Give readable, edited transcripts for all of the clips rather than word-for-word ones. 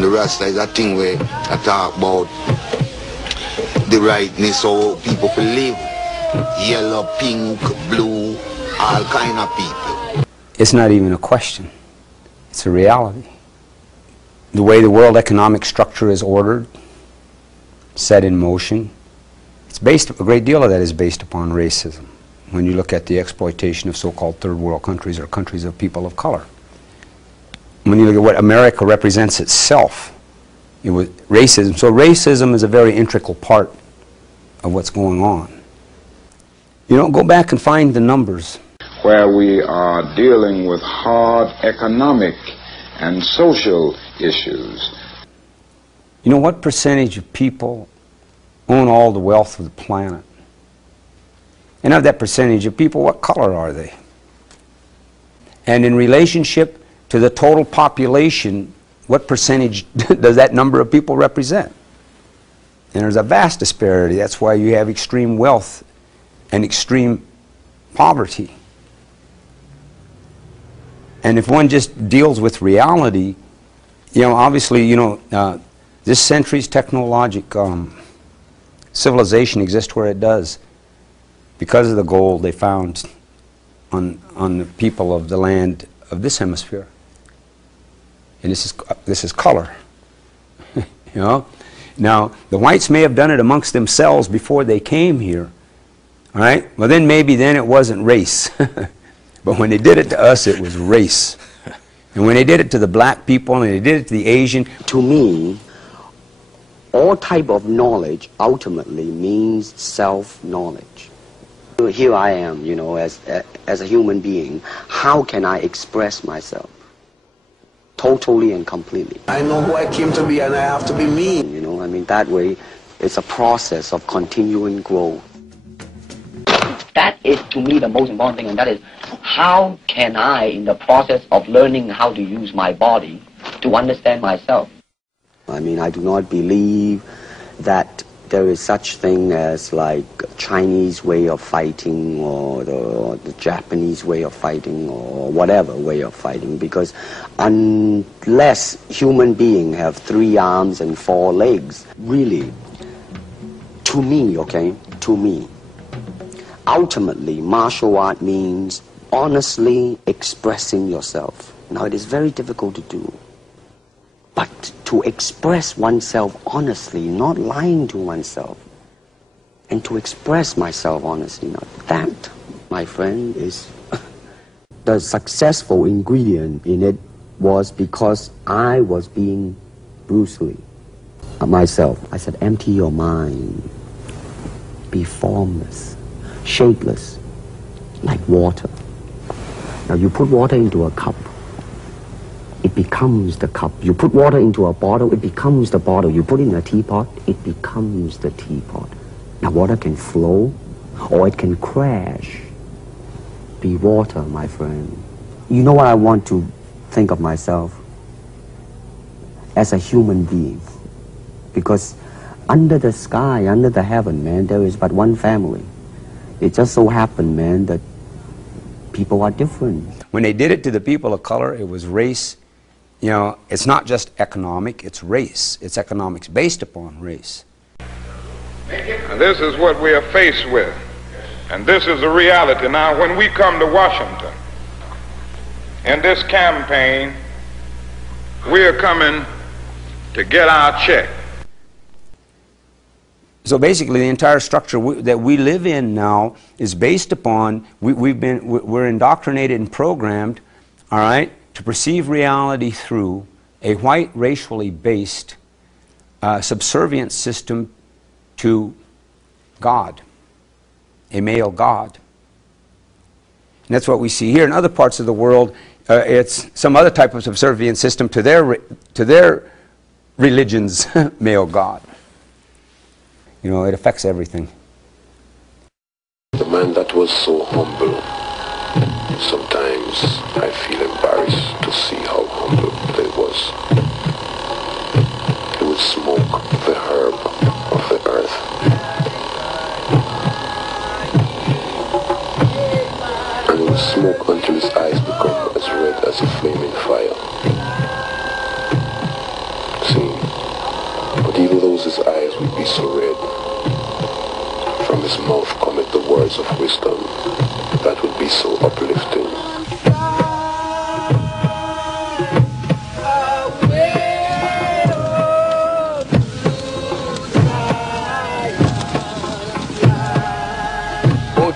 And the rasta is a thing where I talk about the rightness of people to live. Yellow, pink, blue, all kind of people. It's not even a question. It's a reality. The way the world economic structure is ordered, set in motion, it's based, a great deal of that is based upon racism. When you look at the exploitation of so-called third world countries or countries of people of color. When you look at what America represents itself, it was racism. So racism is a very integral part of what's going on. You know, go back and find the numbers. Where we are dealing with hard economic and social issues. You know, what percentage of people own all the wealth of the planet? And of that percentage of people, what color are they? And in relationship to the total population, what percentage does that number of people represent? And there's a vast disparity. That's why you have extreme wealth and extreme poverty. And if one just deals with reality, you know, obviously, you know, this century's technological civilization exists where it does because of the gold they found on the people of the land of this hemisphere. And this is color. You know? Now, the whites may have done it amongst themselves before they came here. All right? Well, then maybe then it wasn't race. But when they did it to us, it was race. And when they did it to the black people and they did it to the Asian. To me, all type of knowledge ultimately means self-knowledge. Here I am, you know, as a human being. How can I express myself? Totally and completely. I know who I came to be and I have to be me. You know, I mean, that way it's a process of continuing growth. That is, to me, the most important thing, and that is, how can I, in the process of learning how to use my body, to understand myself? I mean, I do not believe that there is such thing as like Chinese way of fighting or the Japanese way of fighting or whatever way of fighting, because unless human beings have 3 arms and 4 legs, really, to me, okay, to me, ultimately, martial art means honestly expressing yourself. Now, it is very difficult to do. But to express oneself honestly, not lying to oneself, and to express myself honestly, now that, my friend, is the successful ingredient in it was because I was being Bruce Lee. Myself, I said, empty your mind, be formless, shapeless, like water. Now you put water into a cup, it becomes the cup. You put water into a bottle, it becomes the bottle. You put it in a teapot, it becomes the teapot. Now water can flow or it can crash. Be water, my friend. You know what I want to think of myself? As a human being. Because under the sky, under the heaven, man, there is but one family. It just so happened, man, that people are different. When they did it to the people of color, it was race. You know, it's not just economic, it's race. It's economics based upon race. And this is what we are faced with. And this is the reality. Now, when we come to Washington, in this campaign, we are coming to get our check. So basically, the entire structure that we live in now is based upon, we're indoctrinated and programmed, all right, to perceive reality through a white, racially based, subservient system to God, a male God. And that's what we see here. In other parts of the world, it's some other type of subservient system to their religion's male God. You know, it affects everything. The man that was so humble, sometimes I feel embarrassed to see how humble he was. He would smoke the herb of the earth. And he would smoke until his eyes become as red as a flaming fire. See? Moses' eyes would be so red. From his mouth cometh the words of wisdom. That would be so uplifting.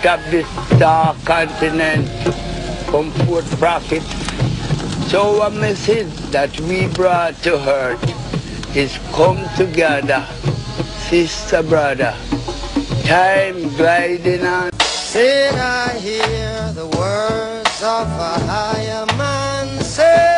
Out of this dark continent come forth prophet. So a message that we brought to earth is come together, sister, brother. Time gliding on. Did I hear the words of a higher man say?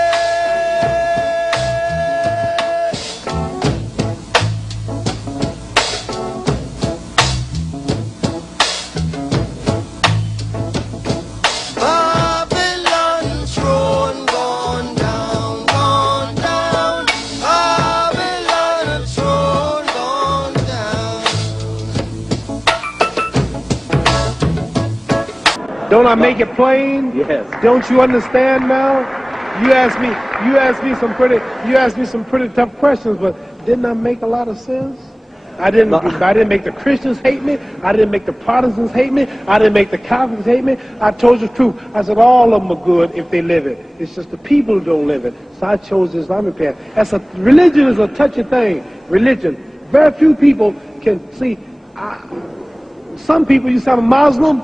Don't I make it plain? Yes. Don't you understand now? You asked me some pretty tough questions, but didn't I make a lot of sense? I didn't make the Christians hate me. I didn't make the Protestants hate me. I didn't make the Catholics hate me. I told you the truth. I said all of them are good if they live it. It's just the people who don't live it. So I chose the Islamic path. Religion is a touchy thing. Religion. Very few people can see. Some people, you say I'm a Muslim,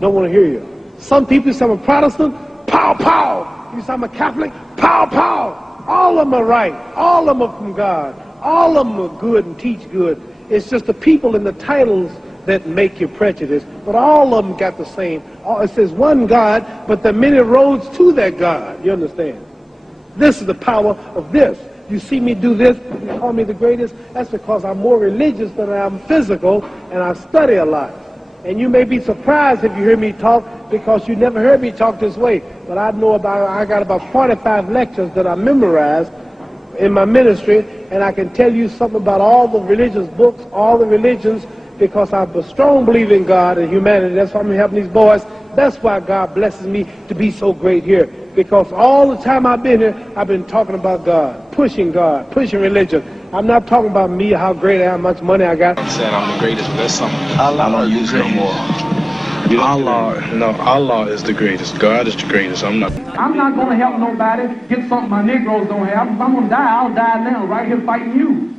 don't want to hear you. Some people, you say I'm a Protestant, pow, pow. You say I'm a Catholic, pow, pow. All of them are right. All of them are from God. All of them are good and teach good. It's just the people and the titles that make you prejudice. But all of them got the same. It says one God, but there are many roads to that God. You understand? This is the power of this. You see me do this, you call me the greatest. That's because I'm more religious than I am physical, and I study a lot. And you may be surprised if you hear me talk, because you never heard me talk this way. But I got about 45 lectures that I memorized in my ministry, and I can tell you something about all the religious books, all the religions, because I'm a strong believer in God and humanity. That's why I'm helping these boys. That's why God blesses me to be so great here. Because all the time I've been here, I've been talking about God, pushing religion. I'm not talking about me, how great I am, how much money I got. I'm saying I'm the greatest, but that's something I don't use no more. Allah is the greatest. God is the greatest. I'm not going to help nobody get something my Negroes don't have. If I'm going to die, I'll die now, right here fighting you.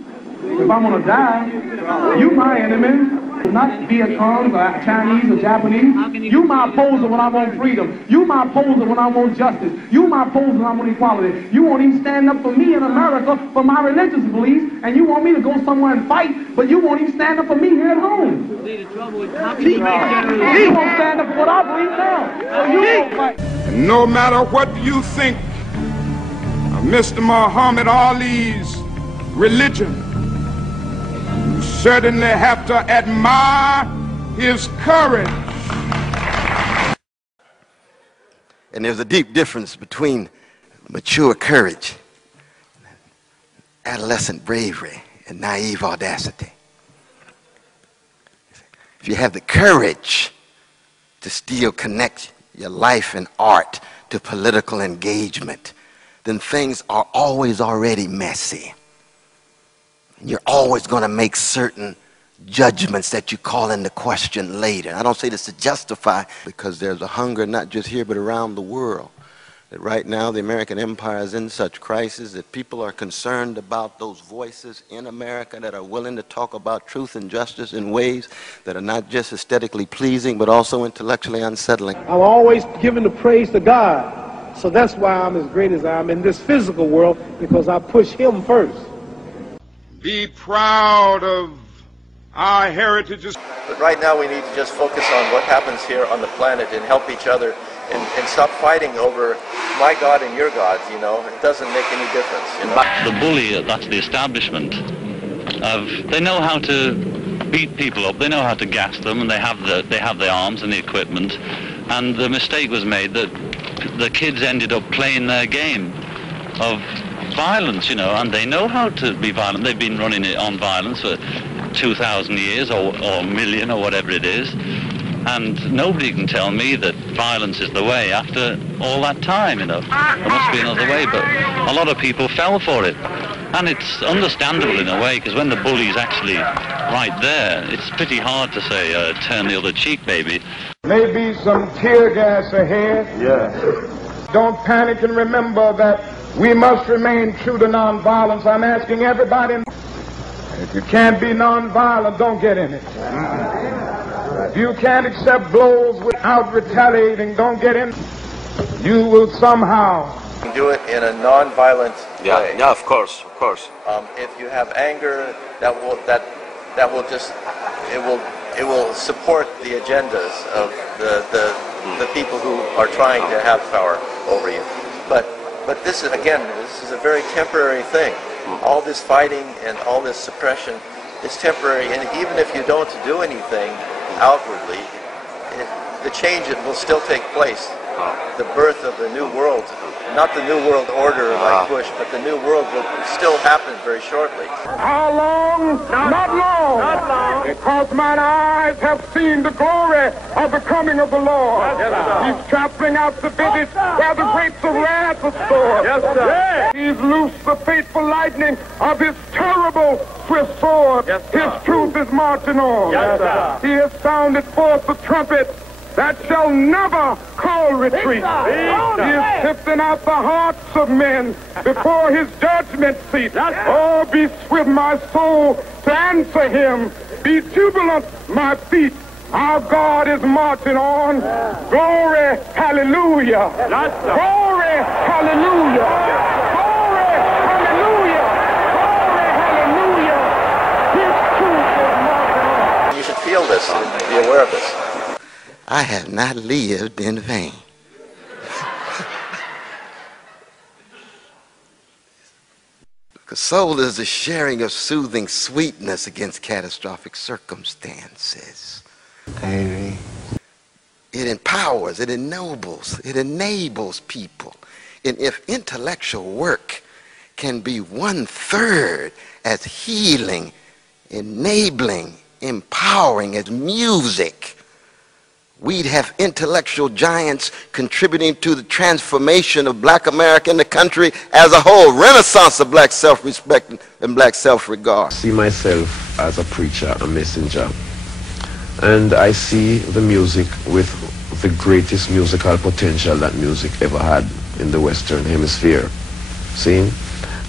If I'm going to die, you my enemy. Not Vietcong or Chinese or Japanese. You my opposer when I want freedom. You my opposer when I want justice. You my opposer when I want equality. You won't even stand up for me in America for my religious beliefs, and you want me to go somewhere and fight, but you won't even stand up for me here at home. You won't stand up for what I believe now. So you won't fight. No matter what you think of Mr. Muhammad Ali's religion, you certainly have to admire his courage. And there's a deep difference between mature courage, adolescent bravery, and naive audacity. If you have the courage to still connect your life and art to political engagement, then things are always already messy. You're always going to make certain judgments that you call into question later. I don't say this to justify, because there's a hunger not just here but around the world. That right now the American empire is in such crisis that people are concerned about those voices in America that are willing to talk about truth and justice in ways that are not just aesthetically pleasing but also intellectually unsettling. I'm always giving the praise to God. So that's why I'm as great as I am in this physical world, because I push him first. Be proud of our heritages. But right now we need to just focus on what happens here on the planet and help each other and stop fighting over my God and your gods, you know. It doesn't make any difference, you know. The bully, that's the establishment, they know how to beat people up, they know how to gas them, and they have the arms and the equipment. And the mistake was made that the kids ended up playing their game of violence, you know, and they know how to be violent. They've been running it on violence for 2,000 years or a million or whatever it is, and nobody can tell me that violence is the way after all that time, you know. There must be another way, but a lot of people fell for it. And it's understandable in a way, because when the bully's actually right there, it's pretty hard to say, turn the other cheek, baby. Maybe some tear gas ahead. Yeah. Don't panic and remember that we must remain true to nonviolence. I'm asking everybody, if you can't be nonviolent, don't get in it. If you can't accept blows without retaliating, don't get in. You will somehow do it in a non-violent way. Yeah, of course. If you have anger, that will just it will support the agendas of the people who are trying to have power over you. But this is a very temporary thing. All this fighting and all this suppression is temporary, and even if you don't do anything outwardly, the change will still take place. The birth of the new world, not the new world order like Bush, but the new world will still happen very shortly. How long? Not long. Not long. Because mine eyes have seen the glory of the coming of the Lord. He's trampling out the visits where the grapes of wrath are stored. Yes, sir. He's loosed the fateful lightning of his terrible swift sword. Yes, his truth is marching on. Yes, sir. He has sounded forth the trumpet that shall never call retreat. He is sifting out the hearts of men before his judgment seat. Oh, be swift, my soul, to answer him. Be jubilant, my feet. Our God is marching on. Glory, hallelujah. Glory, hallelujah. Glory, hallelujah. Glory, hallelujah. His truth is marching on. You should feel this and be aware of this. I have not lived in vain. Because soul is the sharing of soothing sweetness against catastrophic circumstances. It empowers, it ennobles, it enables people. And if intellectual work can be 1/3 as healing, enabling, empowering as music, we'd have intellectual giants contributing to the transformation of black America and the country as a whole, renaissance of black self-respect and black self-regard. I see myself as a preacher, a messenger, and I see the music with the greatest musical potential that music ever had in the Western Hemisphere. See?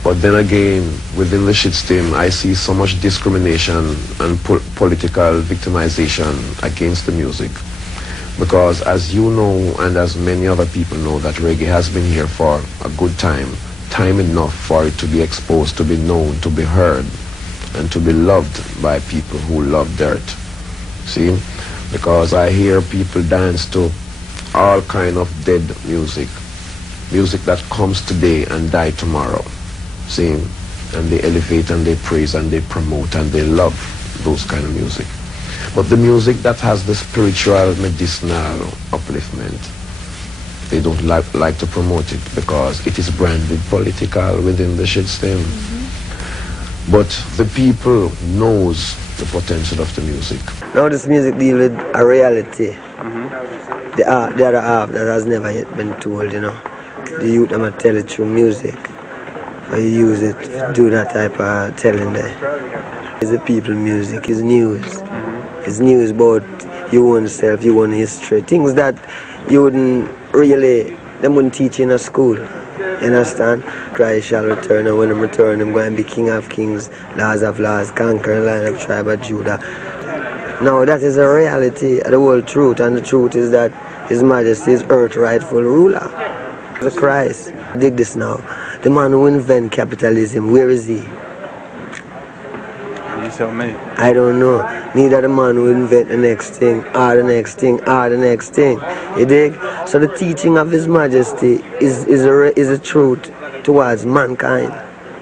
But then again, within the shitstem, I see so much discrimination and political victimization against the music. Because as you know, and as many other people know, that reggae has been here for a good time enough for it to be exposed, to be known, to be heard, and to be loved by people who love dirt. See? Because I hear people dance to all kind of dead music. Music that comes today and die tomorrow. See? And they elevate and they praise and they promote and they love those kind of music. But the music that has the spiritual, medicinal upliftment, they don't like to promote it because it is branded political within the shitstem. But the people knows the potential of the music. Now this music deal with a reality. The other half that has never yet been told, you know. The youth them tell it through music. Or you use it to do that type of telling there. It's the people music, it's news. It's news about your own self, your own history. Things that you wouldn't really, they wouldn't teach in a school. You understand? Christ shall return, and when he return, I'm going to be King of Kings, Lords of Lords, conquering Lion of Tribe of Judah. Now that is a reality, the whole truth, and the truth is that His Majesty is earth's rightful ruler. The Christ. Dig this now. The man who invented capitalism, where is he? You tell me. I don't know. Neither the man who invent the next thing, or the next thing, or the next thing. You dig? So the teaching of His Majesty is a truth towards mankind.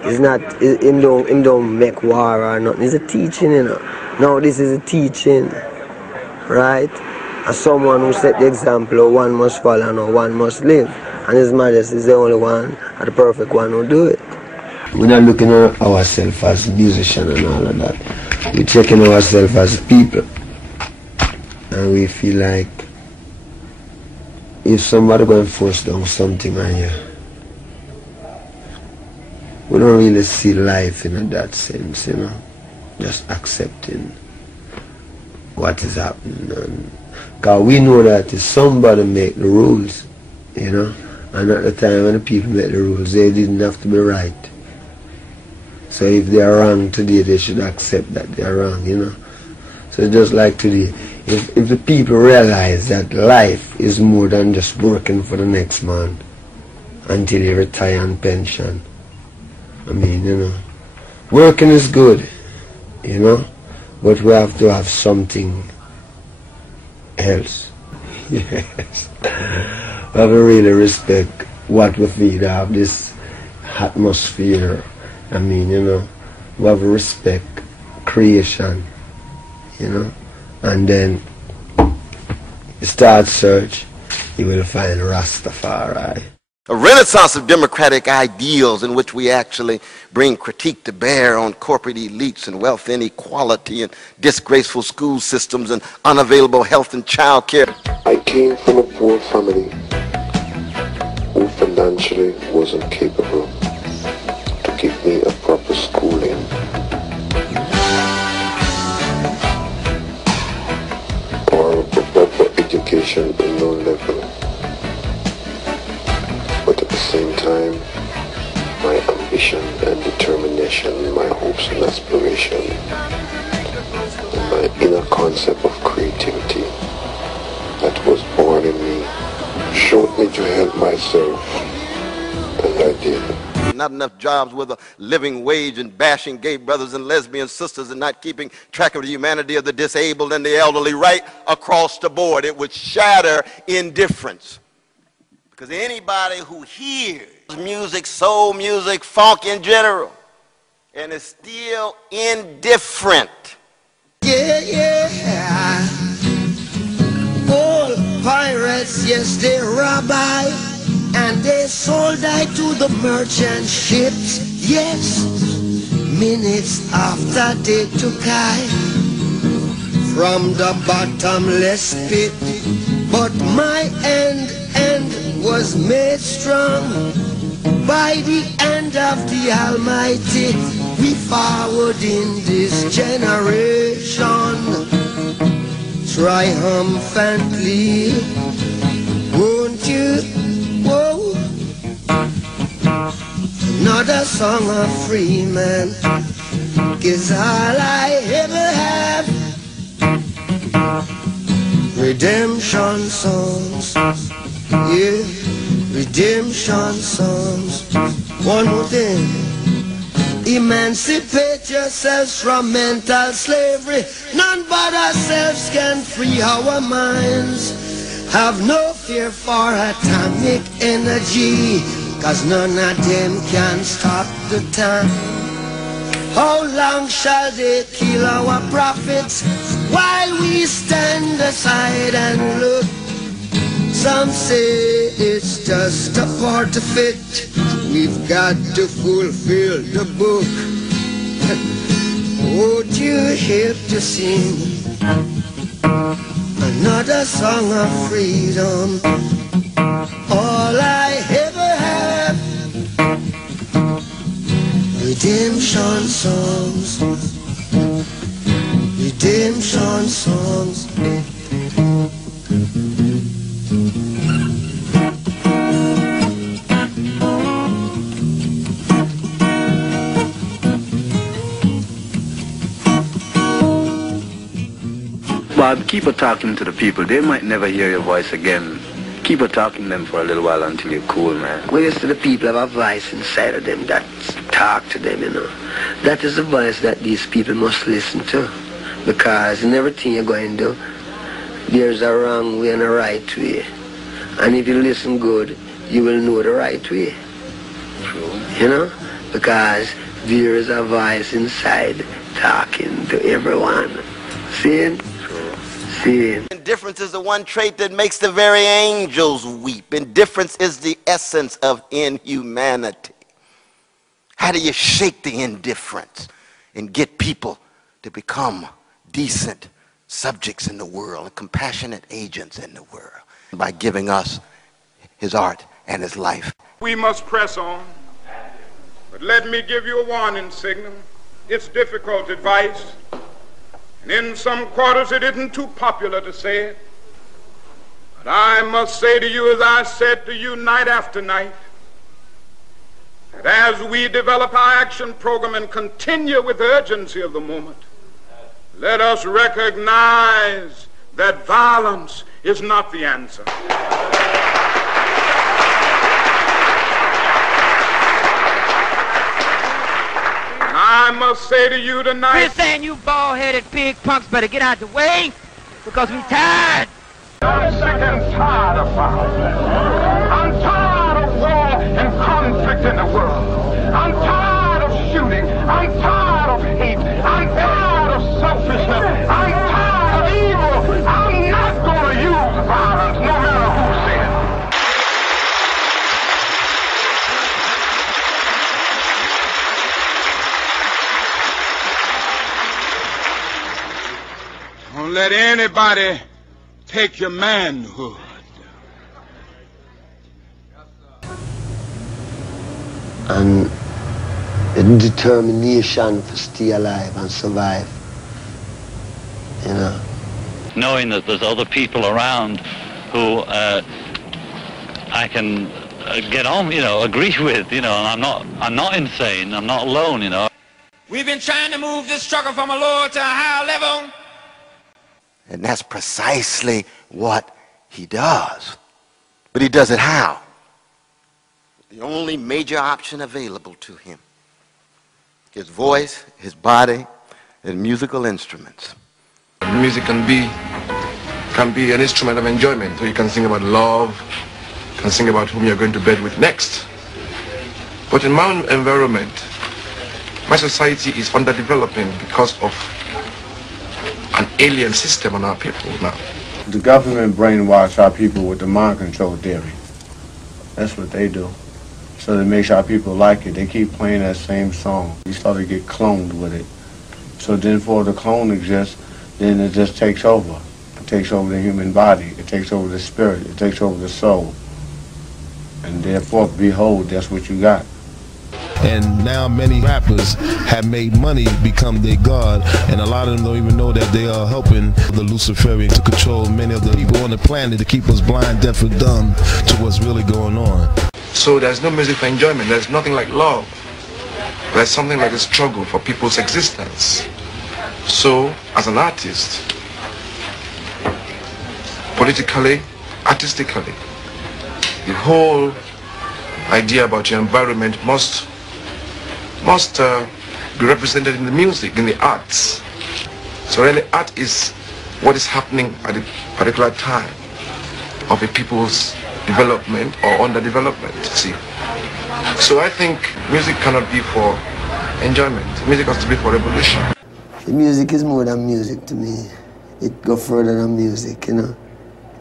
It's not, him don't make war or nothing. It's a teaching, you know. Now this is a teaching, right? As someone who set the example of one must follow and one must live. And His Majesty is the only one, and the perfect one who do it. We're not looking at ourselves as musicians and all of that. We're checking ourselves as people. And we feel like if somebody going to force down something on you, we don't really see life in that sense, you know, just accepting what is happening. Because we know that if somebody make the rules, you know, and at the time when the people make the rules, they didn't have to be right. So if they are wrong today, they should accept that they are wrong, you know. So just like today, if the people realize that life is more than just working for the next man until you retire and pension, I mean, you know, working is good, you know, but we have to have something else. Yes. We have to really respect what we feed off, this atmosphere. I mean, you know, we have to respect creation, you know, and then you start search, you will find Rastafari. A renaissance of democratic ideals in which we actually bring critique to bear on corporate elites and wealth inequality and disgraceful school systems and unavailable health and child care. I came from a poor family who financially wasn't capable to give me a proper schooling. Or a proper education in no level. But at the same time, my ambition and determination, my hopes and aspiration, and my inner concept of creativity that was born in me showed me to help myself, and I did. Not enough jobs with a living wage and bashing gay brothers and lesbian sisters and not keeping track of the humanity of the disabled and the elderly right across the board. It would shatter indifference. Because anybody who hears music, soul music, funk in general, and is still indifferent. Yeah, yeah. All pirates, yes, they rob I, and they sold I to the merchant ships, yes. Minutes after they took I from the bottomless pit, but my end was made strong by the hand of the Almighty. We forward in this generation triumphantly. Won't you? Whoa. Another song of free man is all I ever have. Redemption songs. Yeah, redemption songs. One more thing. Emancipate yourselves from mental slavery. None but ourselves can free our minds. Have no fear for atomic energy, 'cause none of them can stop the time. How long shall they kill our prophets while we stand aside and look? Some say it's just a part of it. We've got to fulfill the book. Would you help to sing another song of freedom? All I ever have. Redemption songs. Redemption songs. Bob, keep on talking to the people. They might never hear your voice again. Keep on talking to them for a little while until you're cool, man. Well, you see, the people have a voice inside of them that talk to them, you know. That is the voice that these people must listen to. Because in everything you're going to do, there's a wrong way and a right way. And if you listen good, you will know the right way. True. You know? Because there is a voice inside talking to everyone. See? Indifference is the one trait that makes the very angels weep. Indifference is the essence of inhumanity. How do you shake the indifference and get people to become decent subjects in the world and compassionate agents in the world? By giving us his art and his life. We must press on But let me give you a warning signal. It's difficult advice, and in some quarters it isn't too popular to say it. But I must say to you, as I said to you night after night, that as we develop our action program and continue with the urgency of the moment, let us recognize that violence is not the answer. I must say to you tonight, we're saying you bald-headed pig punks better get out the way, because we tired. I'm sick and tired of violence. I'm tired of war and conflict in the world. I'm tired of shooting. I'm tired of hate. I'm tired of selfishness. I'm tired of evil. I'm not going to use violence, no matter who says it. Don't let anybody take your manhood. And the determination to stay alive and survive, you know. Knowing that there's other people around who I can get on, you know, agree with, you know, and I'm not insane, I'm not alone, you know. We've been trying to move this struggle from a lower to a higher level. And that's precisely what he does. But he does it how? The only major option available to him. His voice, his body, and musical instruments. Music can be an instrument of enjoyment. So you can sing about love, you can sing about whom you're going to bed with next. But in my environment, my society is underdeveloping because of an alien system on our people now. The government brainwash our people with the mind control theory. That's what they do. So they make sure our people like it. They keep playing that same song. You start to get cloned with it. So then for the clone exists, then it just takes over. It takes over the human body. It takes over the spirit. It takes over the soul. And therefore, behold, that's what you got. And now many rappers have made money become their god, and a lot of them don't even know that they are helping the Luciferian to control many of the people on the planet to keep us blind, deaf, and dumb to what's really going on. So there's no music for enjoyment. There's nothing like love. There's something like a struggle for people's existence. So, as an artist, politically, artistically, the whole idea about your environment must be represented in the music, in the arts. So really art is what is happening at a particular time of a people's development or underdevelopment, see. So I think music cannot be for enjoyment. Music has to be for revolution. The music is more than music to me. It goes further than music, you know.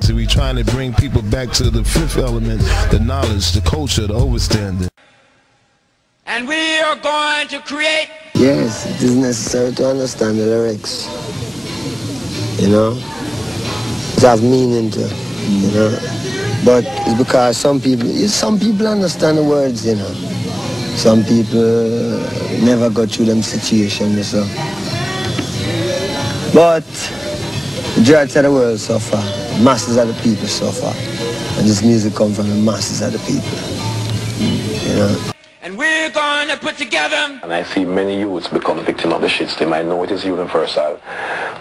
So we're trying to bring people back to the fifth element, the knowledge, the culture, the overstanding. And we are going to create... Yes, it is necessary to understand the lyrics, you know. It has meaning to it, you know. But it's because some people understand the words, you know. Some people never go through them situations, so. But the majority of the world suffer. Masses of the people suffer. And this music comes from the masses of the people, you know. And we're going to put together... And I see many youths become victim of the shitstorm. I know it is universal.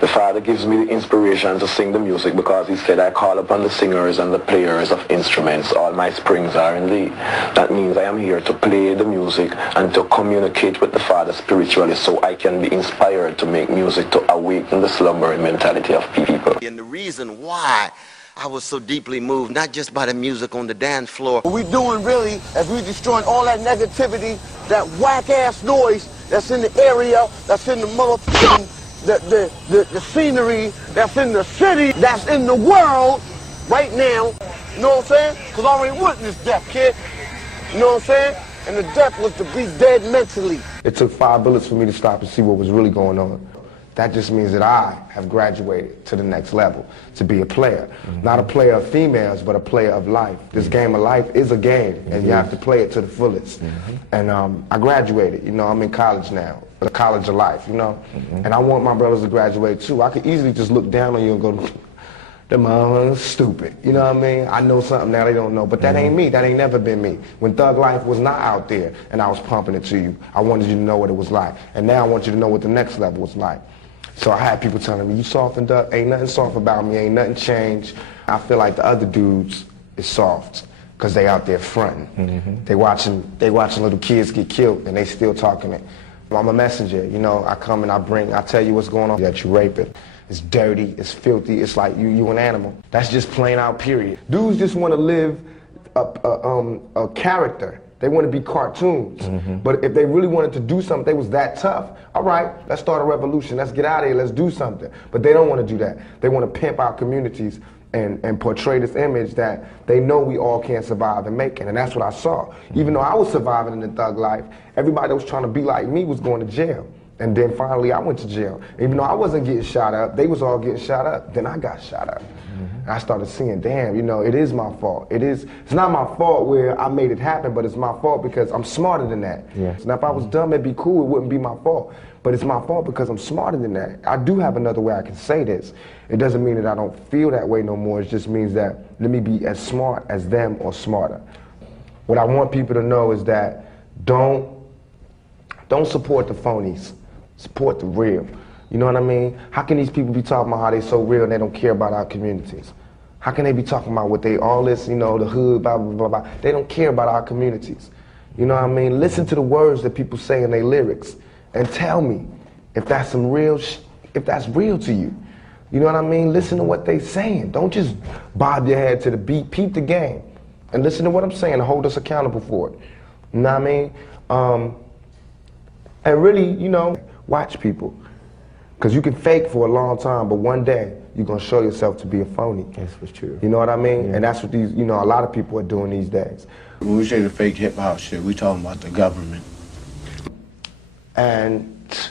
The Father gives me the inspiration to sing the music because he said, I call upon the singers and the players of instruments. All my springs are in thee. That means I am here to play the music and to communicate with the Father spiritually so I can be inspired to make music to awaken the slumbering mentality of people. And the reason why I was so deeply moved, not just by the music on the dance floor. What we're doing really is we're destroying all that negativity, that whack-ass noise that's in the area, that's in the motherfucking, the scenery, that's in the city, that's in the world right now. You know what I'm saying? Because I already witnessed death, kid. You know what I'm saying? And the death was to be dead mentally. It took 5 bullets for me to stop and see what was really going on. That just means that I have graduated to the next level, to be a player. Not a player of females, but a player of life. This game of life is a game, and you have to play it to the fullest. And I graduated, you know, I'm in college now, the college of life, you know. And I want my brothers to graduate too. I could easily just look down on you and go, them motherfuckers stupid. You know what I mean? I know something now they don't know, but that ain't me. That ain't never been me. When Thug Life was not out there and I was pumping it to you, I wanted you to know what it was like. And now I want you to know what the next level was like. So I had people telling me, you softened up, ain't nothing soft about me, ain't nothing changed. I feel like the other dudes is soft because they out there fronting. They watching little kids get killed and they still talking it. I'm a messenger, you know, I come and I tell you what's going on, that you raping. It's dirty, it's filthy, it's like you an animal. That's just plain out period. Dudes just want to live a character. They want to be cartoons. But if they really wanted to do something, they was that tough, all right, let's start a revolution, let's get out of here, let's do something. But they don't want to do that. They want to pimp our communities and portray this image that they know we all can't survive and make it. And that's what I saw. Even though I was surviving in the thug life, everybody that was trying to be like me was going to jail. And then finally I went to jail. Even though I wasn't getting shot up, they was all getting shot up. Then I got shot up. And I started seeing, damn, you know, it is my fault. It's not my fault where I made it happen, but it's my fault because I'm smarter than that. Yeah. Now if I was dumb, it'd be cool, it wouldn't be my fault. But it's my fault because I'm smarter than that. I do have another way I can say this. It doesn't mean that I don't feel that way no more. It just means that let me be as smart as them or smarter. What I want people to know is that don't support the phonies. Support the real. You know what I mean? How can these people be talking about how they so real and they don't care about our communities? How can they be talking about what they, all this, you know, the hood, blah, blah, blah, blah. They don't care about our communities. You know what I mean? Listen to the words that people say in their lyrics and tell me if that's some real, if that's real to you. You know what I mean? Listen to what they saying. Don't just bob your head to the beat. Peep the game. And listen to what I'm saying and hold us accountable for it. You know what I mean? And really, you know, watch people. Because you can fake for a long time, but one day you're going to show yourself to be a phony. That's for true. You know what I mean? Yeah. And that's what these, you know, a lot of people are doing these days. When we say the fake hip-hop shit, we talking about the government. And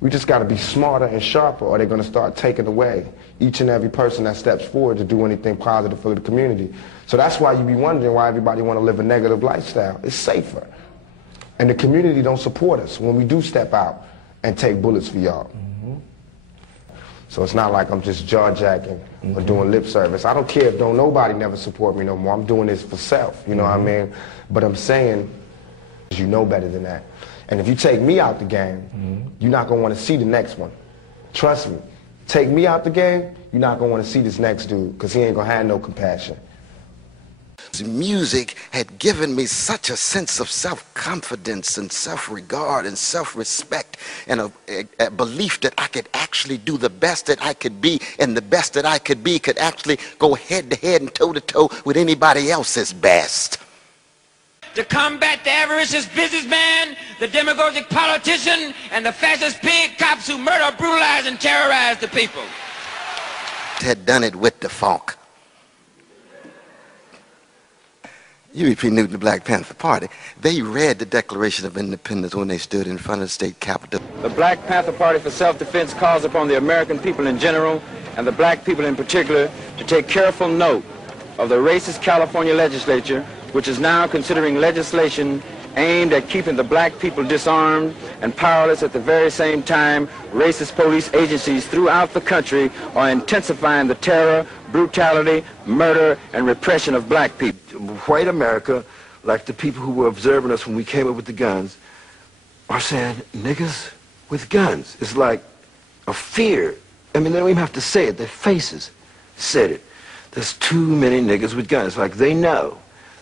we just got to be smarter and sharper, or they're going to start taking away each and every person that steps forward to do anything positive for the community. So that's why you be wondering why everybody want to live a negative lifestyle. It's safer. And the community don't support us when we do step out and take bullets for y'all. So it's not like I'm just jaw-jacking or doing lip service. I don't care if don't nobody never support me no more. I'm doing this for self, you know what I mean? But I'm saying, you know better than that. And if you take me out the game, you're not gonna wanna see the next one. Trust me. Take me out the game, you're not gonna wanna see this next dude, because he ain't gonna have no compassion. Music had given me such a sense of self-confidence and self-regard and self-respect and a belief that I could actually do the best that I could be, and the best that I could be could actually go head-to-head and toe-to-toe with anybody else's best. To combat the avaricious businessman, the demagogic politician, and the fascist pig cops who murder, brutalize, and terrorize the people. Had done it with the funk. UEP Newton, the Black Panther Party, they read the Declaration of Independence when they stood in front of the state capitol. The Black Panther Party for Self-Defense calls upon the American people in general and the black people in particular to take careful note of the racist California legislature, which is now considering legislation aimed at keeping the black people disarmed and powerless. At the very same time, racist police agencies throughout the country are intensifying the terror, brutality, murder, and repression of black people. White America, like the people who were observing us when we came up with the guns, are saying, niggas with guns. It's like a fear. I mean, they don't even have to say it. Their faces said it. There's too many niggas with guns. Like they know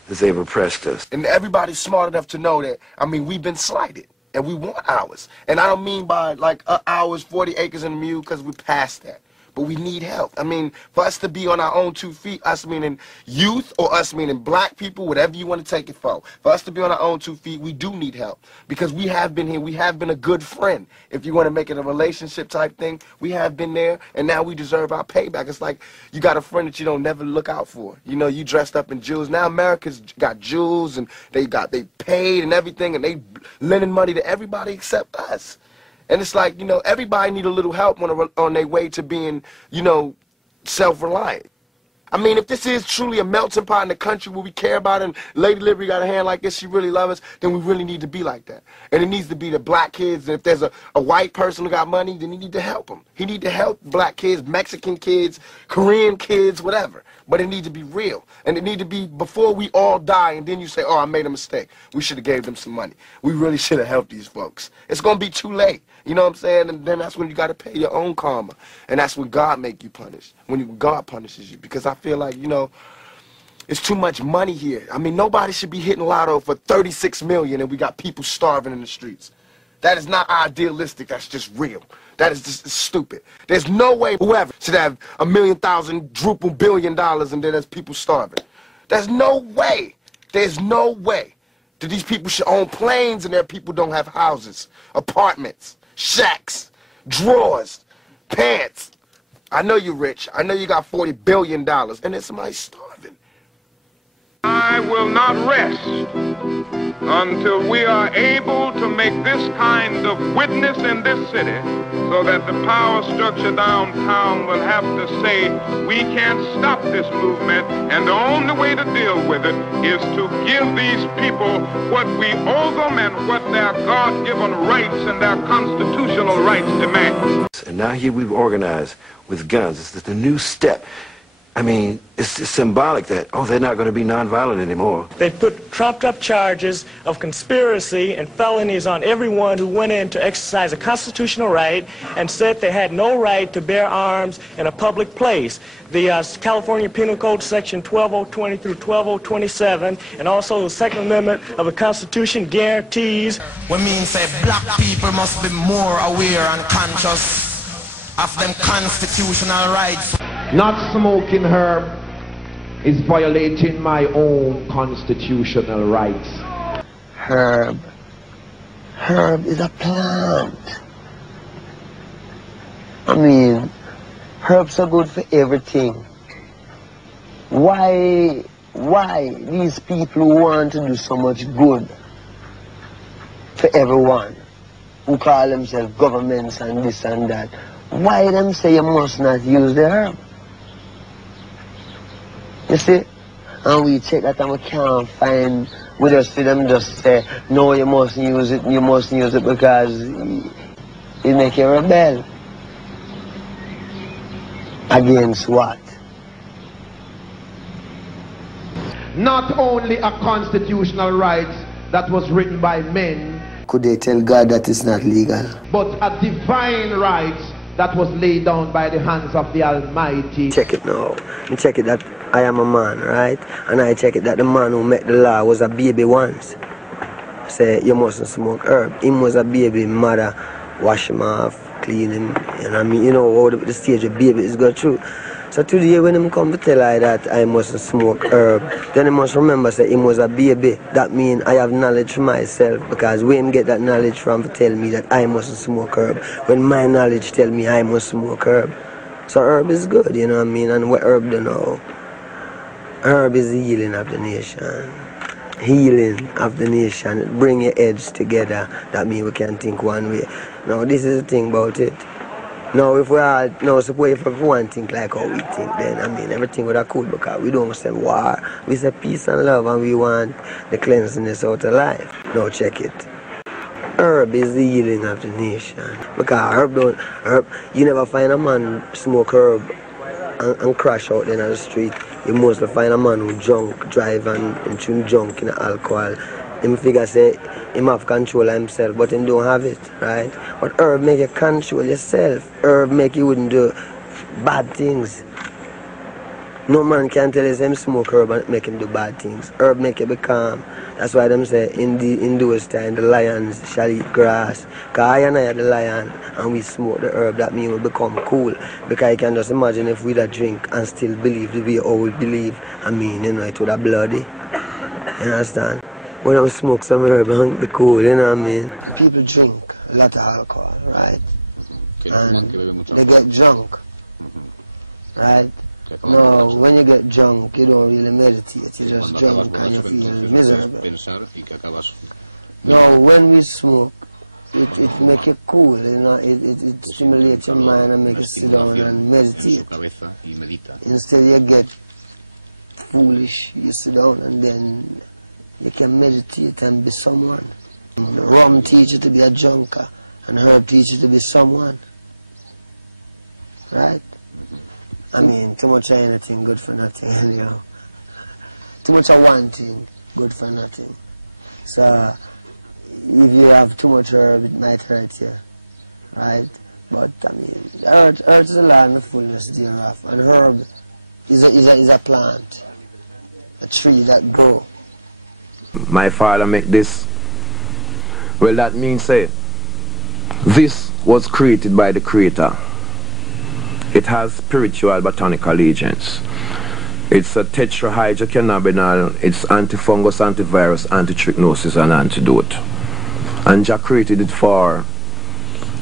that they've oppressed us. And everybody's smart enough to know that, I mean, we've been slighted. And we want ours. And I don't mean by like ours, 40 acres and a mule, because we're past that. But we need help. I mean, for us to be on our own 2 feet, us meaning youth or us meaning black people, whatever you want to take it for us to be on our own 2 feet, we do need help. Because we have been here, we have been a good friend. If you want to make it a relationship type thing, we have been there, and now we deserve our payback. It's like you got a friend that you don't never look out for. You know, you dressed up in jewels. Now America's got jewels, and they paid and everything, and they lending money to everybody except us. And it's like, you know, everybody need a little help on their way to being, you know, self-reliant. I mean, if this is truly a melting pot in the country where we care about it, and Lady Liberty got a hand like this, she really loves us, then we really need to be like that. And it needs to be the black kids. And if there's a white person who got money, then he need to help them. He need to help black kids, Mexican kids, Korean kids, whatever. But it need to be real. And it need to be before we all die, and then you say, oh, I made a mistake. We should have gave them some money. We really should have helped these folks. It's going to be too late. You know what I'm saying? And then that's when you got to pay your own karma. And that's when God make you punish. When God punishes you. Because I feel like, you know, it's too much money here. I mean, nobody should be hitting lotto for $36 million and we got people starving in the streets. That is not idealistic. That's just real. That is just stupid. There's no way whoever should have $1 million, $1 billion, and then there's people starving. There's no way. There's no way that these people should own planes and their people don't have houses, apartments, shacks, drawers, pants. I know you're rich. I know you got $40 billion, and there's somebody starving. I will not rest until we are able to make this kind of witness in this city so that the power structure downtown will have to say, we can't stop this movement, and the only way to deal with it is to give these people what we owe them and what their God-given rights and their constitutional rights demand. And now here we've organized with guns. It's the new step. I mean, it's symbolic that, oh, they're not going to be nonviolent anymore. They put trumped-up charges of conspiracy and felonies on everyone who went in to exercise a constitutional right and said they had no right to bear arms in a public place. The California Penal Code Section 12020 through 12027 and also the Second Amendment of the Constitution guarantees. We mean say black people must be more aware and conscious of them constitutional rights. Not smoking herb is violating my own constitutional rights. Herb. Herb is a plant. I mean, herbs are good for everything. Why these people who want to do so much good for everyone, who call themselves governments and this and that, why them say you must not use the herb? You see? And we check that and we can't find, we just see them just say, no, you mustn't use it because it make you rebel. Against what? Not only a constitutional right that was written by men, could they tell God that it's not legal? But a divine right that was laid down by the hands of the Almighty. Check it now. Me check it that I am a man, right? And I check it that the man who made the law was a baby once. Say, you mustn't smoke herb. Him was a baby, mother wash him off, clean him. You know what I mean? You know how the stage of baby is going through. So today when him come to tell I that I mustn't smoke herb, then he must remember say him was a baby. That means I have knowledge for myself, because when him get that knowledge from to tell me that I mustn't smoke herb, when my knowledge tell me I must smoke herb. So herb is good, you know what I mean? And what herb do know? Herb is the healing of the nation. Healing of the nation. Bring your heads together. That means we can think one way. Now this is the thing about it. Now if we are, now suppose if everyone think like how we think, then I mean everything would have cool, because we don't say war. We say peace and love, and we want the cleanliness out of life. Now check it. Herb is the healing of the nation. Because herb, you never find a man smoke herb and crash out there on the street. You mostly find a man who drunk, drive and drunk in alcohol. Him figure say him have control of himself, but him don't have it, right? But herb make you control yourself. Herb make you wouldn't do bad things. No man can tell us him smoke herb and make him do bad things. Herb make you be calm. That's why them say in those time the lions shall eat grass. Because I and I are the lion and we smoke the herb, that means we become cool. Because you can just imagine if we that drink and still believe the way how we believe. I mean, you know, it would have bloody. You understand? When I smoke some herb and be cool, you know what I mean? People drink a lot of alcohol, right? And they get drunk, right? No, when you get drunk, you don't really meditate. You just drunk and you feel miserable. No, when we smoke, it makes you cool, you know, it stimulates your mind and makes you sit down and meditate. Instead you get foolish, you sit down and then you can meditate and be someone. Rum teach you to be a junker, and herb teach you to be someone. Right? I mean, too much of anything, good for nothing, anyhow. Too much of one thing, good for nothing. So, if you have too much herb, it might hurt you. Right? But, I mean, earth is the land of fullness thereof, and herb is a plant, a tree that grows. My father make this. Well, that means say, this was created by the Creator. It has spiritual botanical agents. It's a tetrahydrocannabinol, it's antifungus, antivirus, antitrichnosis, and antidote. And Jah created it for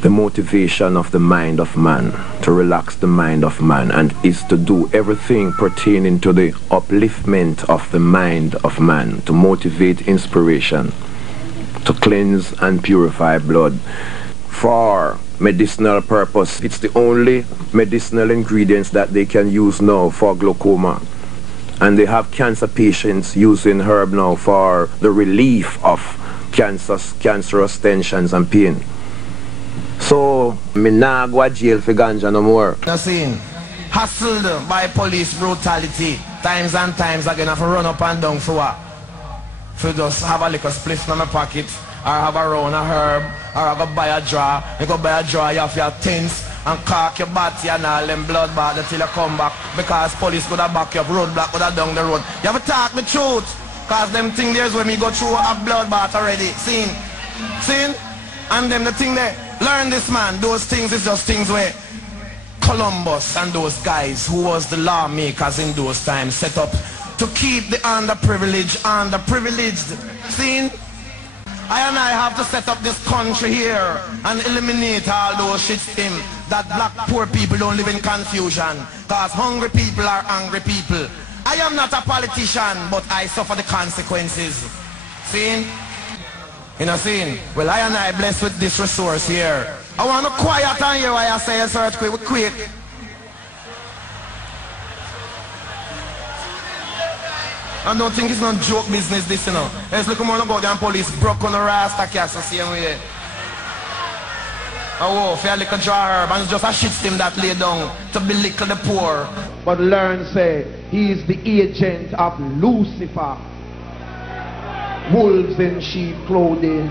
the motivation of the mind of man, to relax the mind of man, and is to do everything pertaining to the upliftment of the mind of man, to motivate inspiration, to cleanse and purify blood. For medicinal purpose, it's the only medicinal ingredients that they can use now for glaucoma. And they have cancer patients using herb now for the relief of cancerous tensions and pain. So, me nah go to jail for ganja no more. You see, hustled by police brutality, times and times again, I have to run up and down for what? For just have a little spliff in my pocket, or have a round of herb, or I go buy a draw. You go buy a draw, you have your tins, and cock your body and all them blood bath until you come back, because police could have back you up, roadblock could have down the road. You have to talk the truth, because them thing there's when me go through a blood bath already. Seen? And them the thing there. Learn this, man. Those things is just things where Columbus and those guys who was the lawmakers in those times set up to keep the underprivileged. See? I and I have to set up this country here and eliminate all those shit things that black poor people don't live in confusion, because hungry people are angry people. I am not a politician, but I suffer the consequences. See? You know, seeing? Well, I and I blessed with this resource here. I want to quiet and hear why I say a search quick. I don't think it's no joke business this, you know. Let's look on go down police broke on the rasta castle same way. Oh, if you have a little draw herb and just a shit stem that lay down to belittle the poor. But learn say, he is the agent of Lucifer. Wolves in sheep clothing,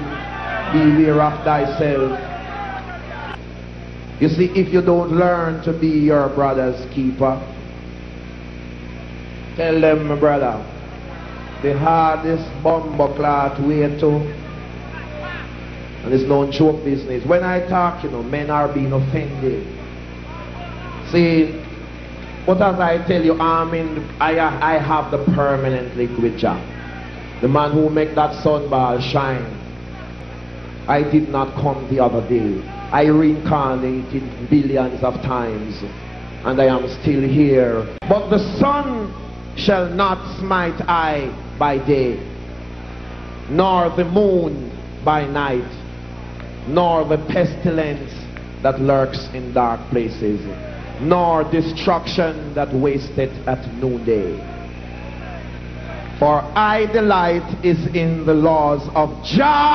beware of thyself. You see, if you don't learn to be your brother's keeper, tell them, my brother, the hardest bumbleclot way to, and it's no joke business. When I talk, you know, men are being offended. See, but as I tell you, I have the permanent liquid job. The man who make that sunball shine. I did not come the other day. I reincarnated billions of times, and I am still here. But the sun shall not smite I by day, nor the moon by night, nor the pestilence that lurks in dark places, nor destruction that wasteth at noonday. For I delight is in the laws of Jah.